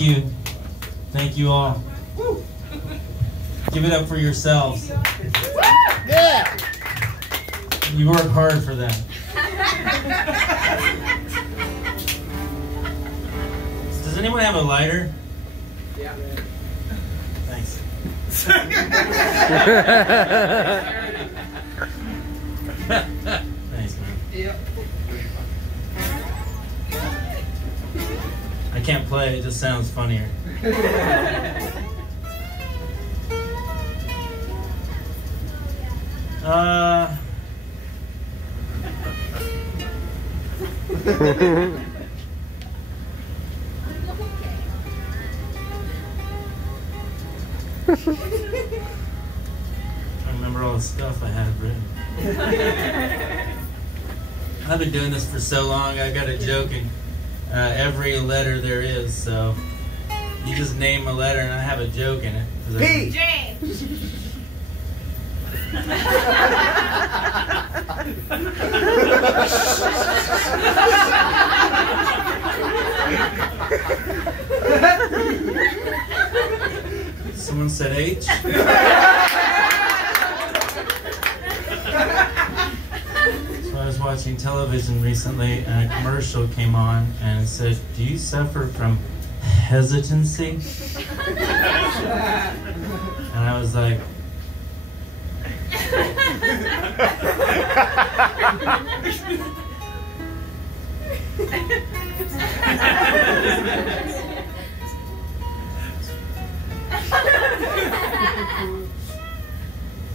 Thank you. Thank you all. Give it up for yourselves. Yeah. You work hard for that. Does anyone have a lighter? Yeah. Thanks. Thanks, man. Yep. I can't play, it just sounds funnier. I remember all the stuff I had written. I've been doing this for so long, I got a joke in every letter there is, so you just name a letter and I have a joke in it. P. J. Someone said H? So I was watching television recently and a commercial came on and it said, "Do you suffer from hesitancy?" And I was like,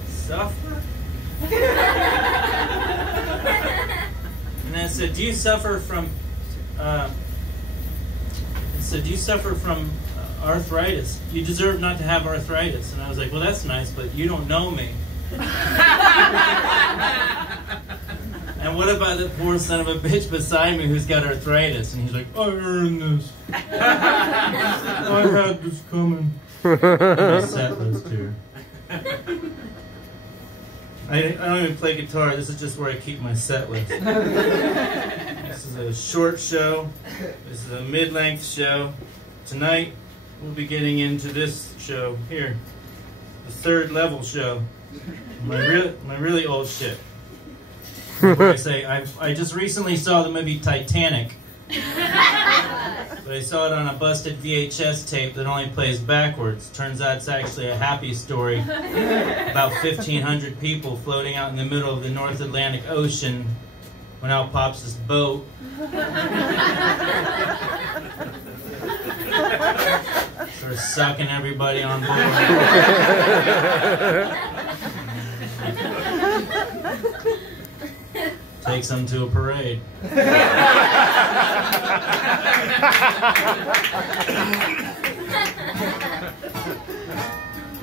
suffer? And I said, "Do you suffer from arthritis? You deserve not to have arthritis." And I was like, "Well, that's nice, but you don't know me." And what about the poor son of a bitch beside me who's got arthritis? And he's like, "I earned this. I had this coming." My set list here. I don't even play guitar. This is just where I keep my set list. This is a short show. This is a mid-length show. Tonight, we'll be getting into this show here. The third level show. My really old shit. Where I say, I just recently saw the movie Titanic. But I saw it on a busted VHS tape that only plays backwards. Turns out it's actually a happy story about 1,500 people floating out in the middle of the North Atlantic Ocean when out pops this boat. Sort of sucking everybody on board. Takes them to a parade.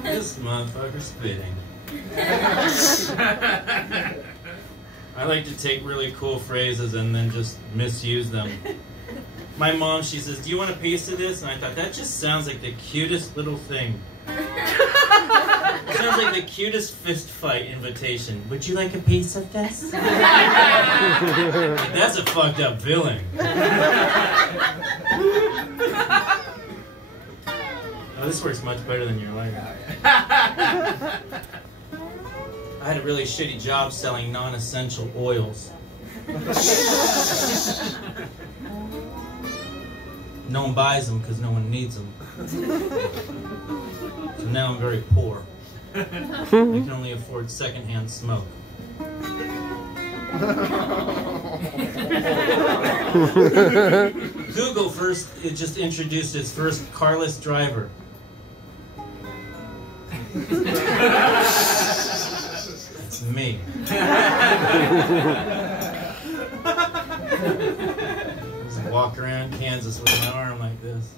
This motherfucker's spitting. I like to take really cool phrases and then just misuse them. My mom, she says, "Do you want a piece of this?" And I thought, that just sounds like the cutest little thing. It sounds like the cutest fist fight invitation. "Would you like a piece of this?" That's a fucked up villain. Oh, this works much better than your life. I had a really shitty job selling non-essential oils. No one buys them because no one needs them. So now I'm very poor. I can only afford secondhand smoke. Google it just introduced its first carless driver. It's me. Just walk around Kansas with my arm like this.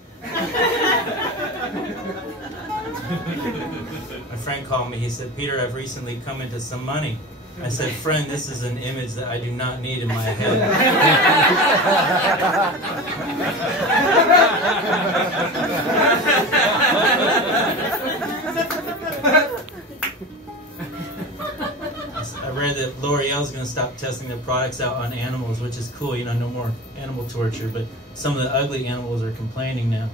My friend called me, he said, "Peter, I've recently come into some money." I said, "Friend, this is an image that I do not need in my head." I read that L'Oreal's going to stop testing their products out on animals, which is cool. You know, no more animal torture. But some of the ugly animals are complaining now.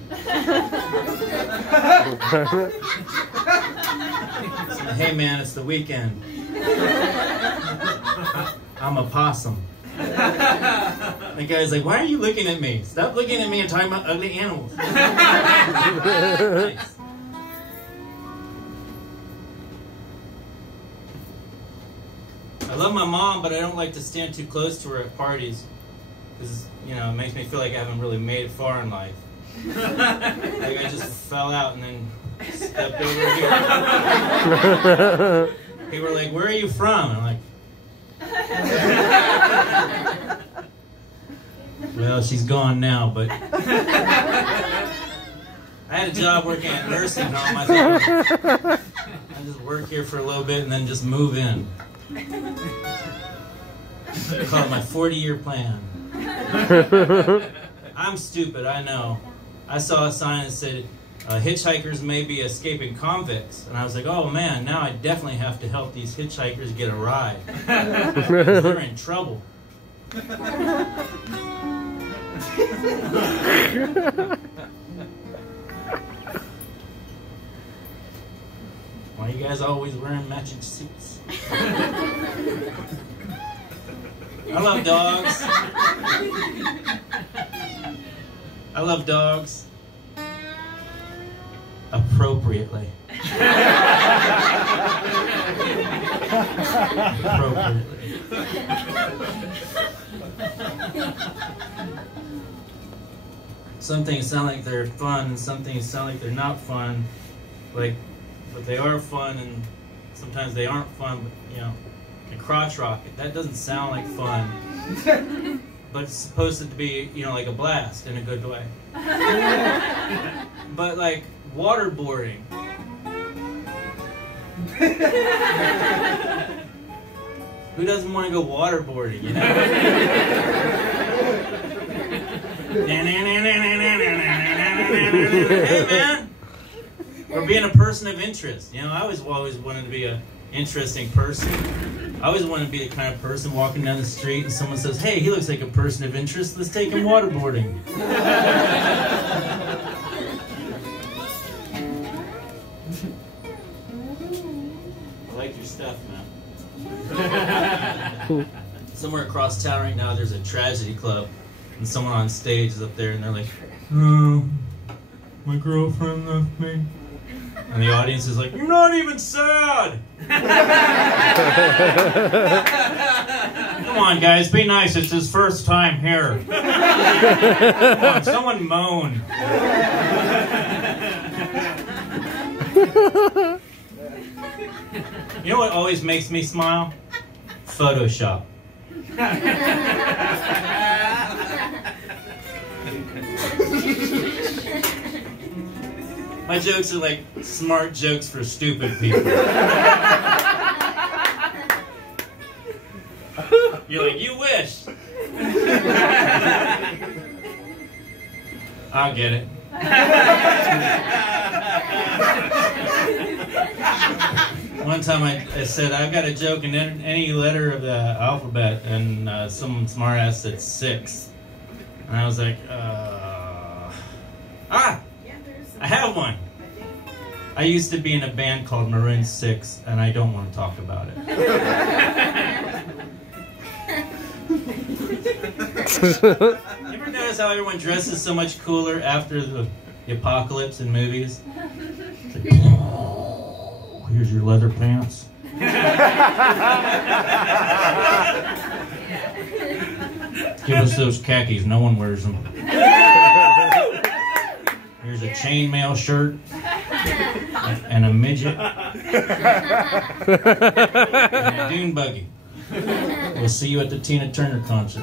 So, hey man, it's the weekend. I'm a possum. The guy's like, why are you looking at me? Stop looking at me and talking about ugly animals. Nice. I love my mom, but I don't like to stand too close to her at parties. Because, you know, it makes me feel like I haven't really made it far in life. Like I just fell out and then stepped over here. People were like, where are you from? I'm like, well, she's gone now, but I had a job working at a nursing home. I thought I'd just work here for a little bit and then just move in. I call it my 40-year plan. I'm stupid, I know. I saw a sign that said, hitchhikers may be escaping convicts. And I was like, oh man, now I definitely have to help these hitchhikers get a ride. They're in trouble. Why are you guys always wearing matching suits? I love dogs. I love dogs. Appropriately. Appropriately. Some things sound like they're fun, and some things sound like they're not fun. Like, but they are fun, and sometimes they aren't fun. But you know, a crotch rocket, that doesn't sound like fun. But it's supposed to be, you know, like a blast in a good way. But like waterboarding. Who doesn't want to go waterboarding, you know? Hey man, or being a person of interest. You know, I always wanted to be an interesting person. I always want to be the kind of person walking down the street and someone says, hey, he looks like a person of interest, let's take him waterboarding. I like your stuff, man. Somewhere across town right now there's a tragedy club and someone on stage is up there and they're like, oh, my girlfriend left me. And the audience is like, you're not even sad! Come on, guys, be nice. It's his first time here. Come on, someone moan. You know what always makes me smile? Photoshop. My jokes are like smart jokes for stupid people. You're like, you wish. I'll get it. One time I said, I've got a joke in any letter of the alphabet, and some smartass said 6. And I was like, I have one. I used to be in a band called Maroon 6, and I don't want to talk about it. You ever notice how everyone dresses so much cooler after the apocalypse in movies? It's like, oh, here's your leather pants. Give us those khakis, no one wears them. Here's a chainmail shirt and a midget and a dune buggy. We'll see you at the Tina Turner concert.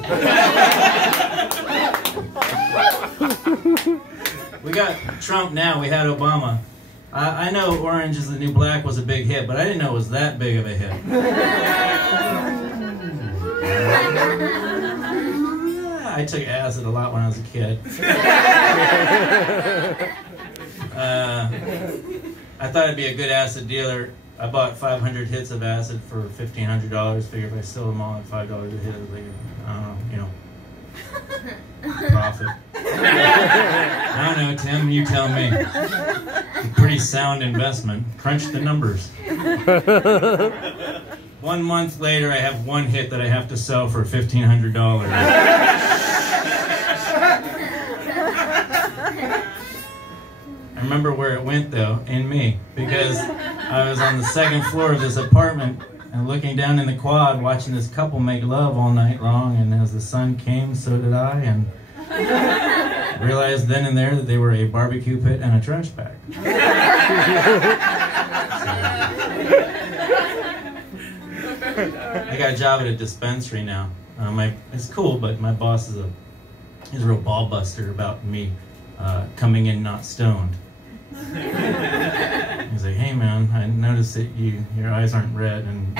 We got Trump now, we had Obama. I know Orange is the New Black was a big hit, but I didn't know it was that big of a hit. I took acid a lot when I was a kid. I thought I'd be a good acid dealer, I bought 500 hits of acid for $1,500. Figure if I sold them all at $5 a hit, I was like, I don't know, you know, profit. I don't know, Tim, you tell me. A pretty sound investment. Crunch the numbers. 1 month later, I have one hit that I have to sell for $1,500. I remember where it went, though, in me, because I was on the second floor of this apartment and looking down in the quad, watching this couple make love all night long, and as the sun came, so did I, and realized then and there that they were a barbecue pit and a trash bag. I got a job at a dispensary now. It's cool, but my boss is he's a real ball buster about me coming in not stoned. He's like, hey man, I noticed that your eyes aren't red and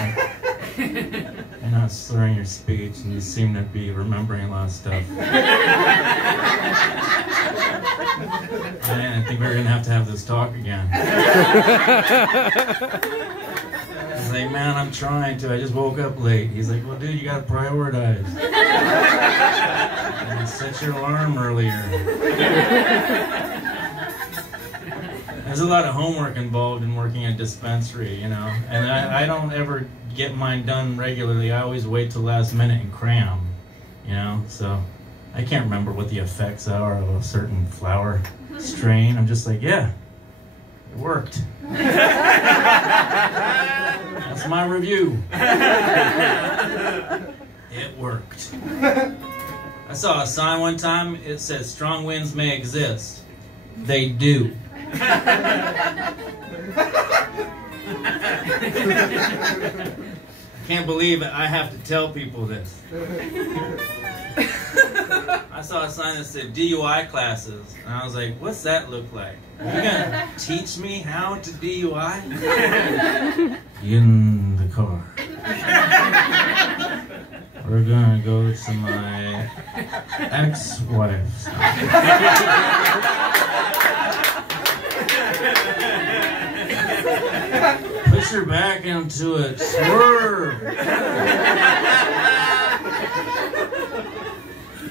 you're not slurring your speech and you seem to be remembering a lot of stuff. I think we're gonna have to have this talk again. He's like, man, I'm trying to, I just woke up late. He's like, well dude, you gotta prioritize. And set your alarm earlier. There's a lot of homework involved in working at a dispensary, you know, and I don't ever get mine done regularly. I always wait till last minute and cram, you know, so I can't remember what the effects are of a certain flower strain. I'm just like, yeah, it worked. That's my review. It worked. I saw a sign one time, it says, strong winds may exist. They do. I can't believe it. I have to tell people this. I saw a sign that said DUI classes, and I was like, what's that look like? Are you gonna teach me how to DUI? In the car. We're gonna go to my ex-wife's house. Push her back into it. Swerve.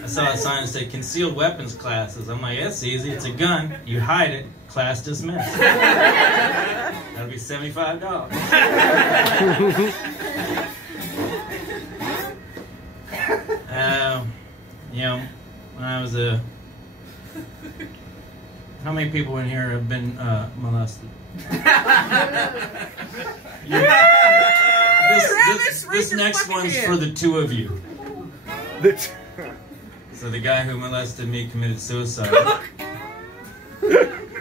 I saw a sign that said concealed weapons classes. I'm like, that's easy. It's a gun. You hide it. Class dismissed. That'll be $75. You know, when I was how many people in here have been molested? This next one's for the two of you. So the guy who molested me committed suicide.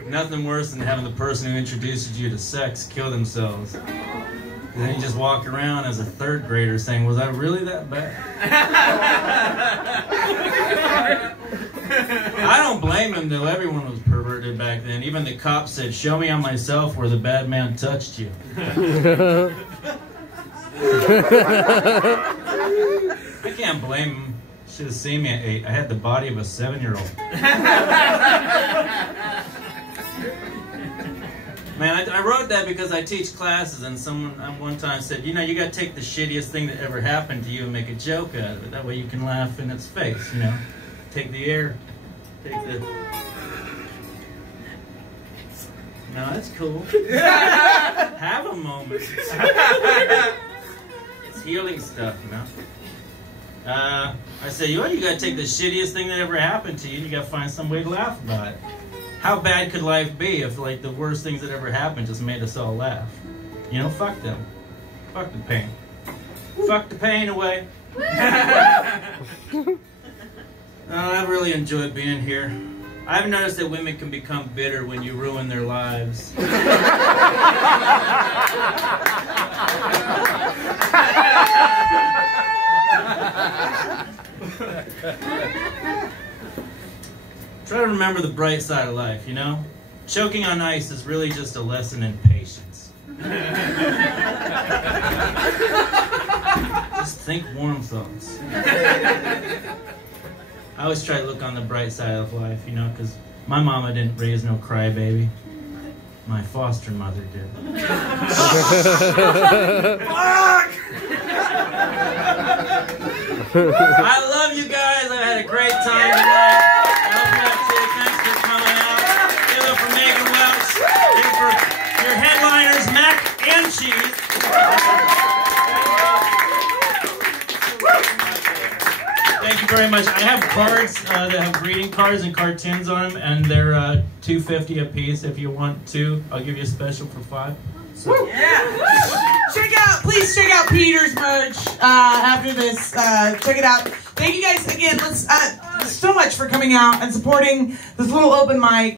Nothing worse than having the person who introduces you to sex kill themselves. And then you just walk around as a third grader saying, was I really that bad? I don't blame him though, everyone was perverted back then. Even the cops said, show me on myself where the bad man touched you. I can't blame him. Should have seen me at 8. I had the body of a 7-year-old. Man, I wrote that because I teach classes, and someone one time said, you know, you got to take the shittiest thing that ever happened to you and make a joke out of it. That way you can laugh in its face, you know. Take the air. Take the... No, that's cool. Have a moment. It's healing stuff, you know. I said, you gotta take the shittiest thing that ever happened to you, and you gotta find some way to laugh about it. How bad could life be if, like, the worst things that ever happened just made us all laugh? You know, fuck them. Fuck the pain. Fuck the pain away. I've really enjoyed being here. I've noticed that women can become bitter when you ruin their lives. Try to remember the bright side of life, you know? Choking on ice is really just a lesson in patience. Just think warm thoughts. I always try to look on the bright side of life, you know, because my mama didn't raise no crybaby. my foster mother did. Fuck! I love you guys. I've had a great time tonight. I hope you have too. Thanks for coming out. Give it up for Megan Welch. Give it for your headliners, mac and cheese. Thank you very much. I have cards that have greeting cards and cartoons on them, and they're $2.50 a piece. If you want two, I'll give you a special for $5. So. Yeah. Please check out Peter's merch after this. Check it out. Thank you guys again. Let's so much for coming out and supporting this little open mic.